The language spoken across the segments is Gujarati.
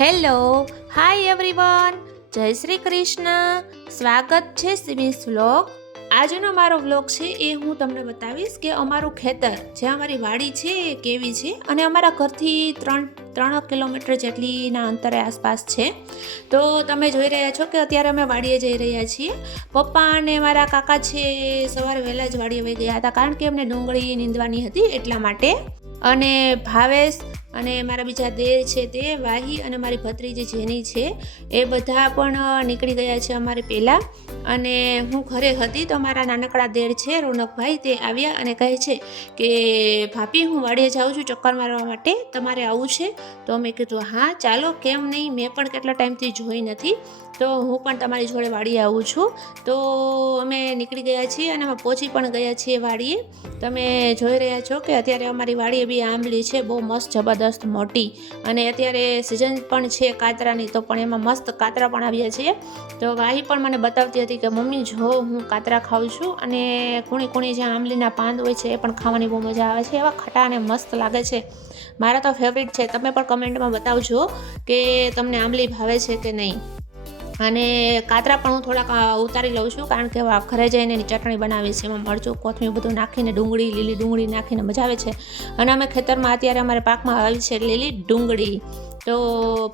હેલો, હાય એવરીવન જય શ્રી કૃષ્ણ. સ્વાગત છે સિમિસ વ્લોગ. આજનો મારો વ્લોગ છે એ હું તમને બતાવીશ કે અમારું ખેતર, જે અમારી વાડી છે, એ કેવી છે અને અમારા ઘરથી ત્રણ ત્રણ કિલોમીટર જેટલીના અંતરે આસપાસ છે. તો તમે જોઈ રહ્યા છો કે અત્યારે અમે વાડીએ જઈ રહ્યા છીએ. પપ્પા અને મારા કાકા છે સવારે વહેલા જ વાડીએ વહી ગયા હતા કારણ કે એમને ડુંગળી નીંદવાની હતી એટલા માટે. અને ભાવેશ અને મારા બીજા દેર છે તે, વાહી અને મારી ભત્રીજી જેની છે, એ બધા પણ નીકળી ગયા છે અમારે પહેલાં અને હું ઘરે હતી તો મારા નાનકડા દેર છે, રોનકભાઈ, તે આવ્યા અને કહે છે કે, ભાભી, હું વાડીએ જાઉં છું ચક્કર મારવા માટે, તમારે આવવું છે. તો મેં કીધું, હા, ચાલો, કેમ નહીં? મેં પણ કેટલા ટાઈમથી જોઈ નથી. તો હું પણ તમારી જોડે વાડીએ આવું છું. તો અમે નીકળી ગયા છીએ અને અમે પહોંચી પણ ગયા છીએ વાડીએ. તમે જોઈ રહ્યા છો કે અત્યારે અમારી વાડીએ બી આંબલી છે, બહુ મસ્ત જબરદસ્ત મોટી. અને અત્યારે સિઝન પણ છે કાતરાની, તો પણ એમાં મસ્ત કાતરા પણ આવ્યા છે. તો વાહી પણ મને બતાવતી હતી કે, મમ્મી, જો હું કાતરા ખાઉં છું અને કુણી કુણી જે આંબલીના પાંદ હોય છે, એ પણ ખાવાની બહુ મજા આવે છે, એવા ખટા અને મસ્ત લાગે છે. મારા તો ફેવરિટ છે. તમે પણ કમેન્ટમાં બતાવજો કે તમને આંબલી ભાવે છે કે નહીં. અને કાતરા પણ હું થોડાક ઉતારી લઉં છું કારણ કે ઘરે જઈને એની ચટણી બનાવી છે એમાં મરચું, કોથમીર બધું નાખીને ડુંગળી, લીલી ડુંગળી નાખીને મજા આવે છે. અને અમે ખેતરમાં અત્યારે અમારે પાકમાં આવી છે લીલી ડુંગળી. તો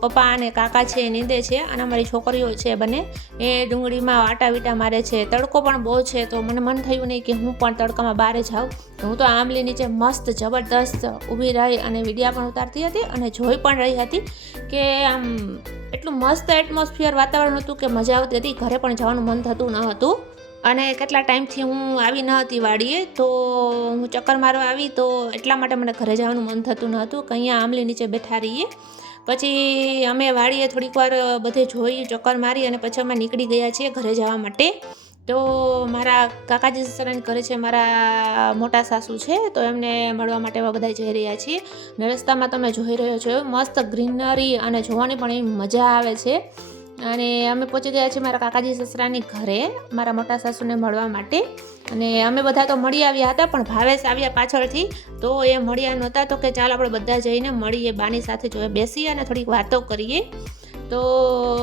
પપ્પા અને કાકા છે એ નીંદે છે અને અમારી છોકરીઓ છે બંને. એ ડુંગળીમાં આટા વીટા મારે છે. તડકો પણ બહુ છે, તો મને મન થયું નહીં કે હું પણ તડકામાં બહાર જાઉં હું તો આંબલી નીચે મસ્ત જબરદસ્ત ઊભી રહી અને વિડીયા પણ ઉતારતી હતી અને જોઈ પણ રહી હતી કે, આમ, એટલું મસ્ત એટમોસ્ફિયર વાતાવરણ હતું કે મજા આવતી હતી. ઘરે પણ જવાનું મન થતું ન હતું. અને કેટલા ટાઈમથી હું આવી ન હતી વાડીએ, તો હું ચક્કર મારવા આવી તો એટલા માટે મને ઘરે જવાનું મન થતું ન હતું કે અહીંયા આંબલી નીચે બેઠા રહીએ. પછી અમે વાડીએ થોડીક વાર બધે જોઈ, ચક્કર મારી અને પછી અમે નીકળી ગયા છીએ ઘરે જવા માટે. તો મારા કાકાજી સસરાની ઘરે છે, મારા મોટા સાસુ છે, તો એમને મળવા માટે બધા જઈ રહ્યા છીએ. ને રસ્તામાં તમે જોઈ રહ્યો છો, મસ્ત ગ્રીનરી અને જોવાની પણ એવી મજા આવે છે. અને અમે પહોંચી ગયા છીએ મારા કાકાજી સસરાની ઘરે, મારા મોટા સાસુને મળવા માટે. અને અમે બધા તો મળી આવ્યા હતા, પણ ભાવેશ આવ્યા પાછળથી. તો એ મળ્યા નહોતા, તો કે ચાલ આપણે બધા જઈને મળીએ, બાની સાથે જોઈએ બેસીએ અને થોડીક વાતો કરીએ. તો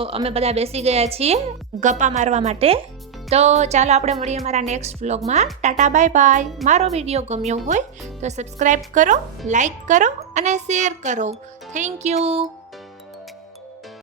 અમે બધા બેસી ગયા છીએ ગપ્પા મારવા માટે. તો ચાલો આપણે મળીએ મારા નેક્સ્ટ વ્લોગમાં ટાટા, બાય બાય. મારો વીડિયો ગમ્યો હોય તો સબસ્ક્રાઈબ કરો લાઈક કરો અને શેર કરો. Thank you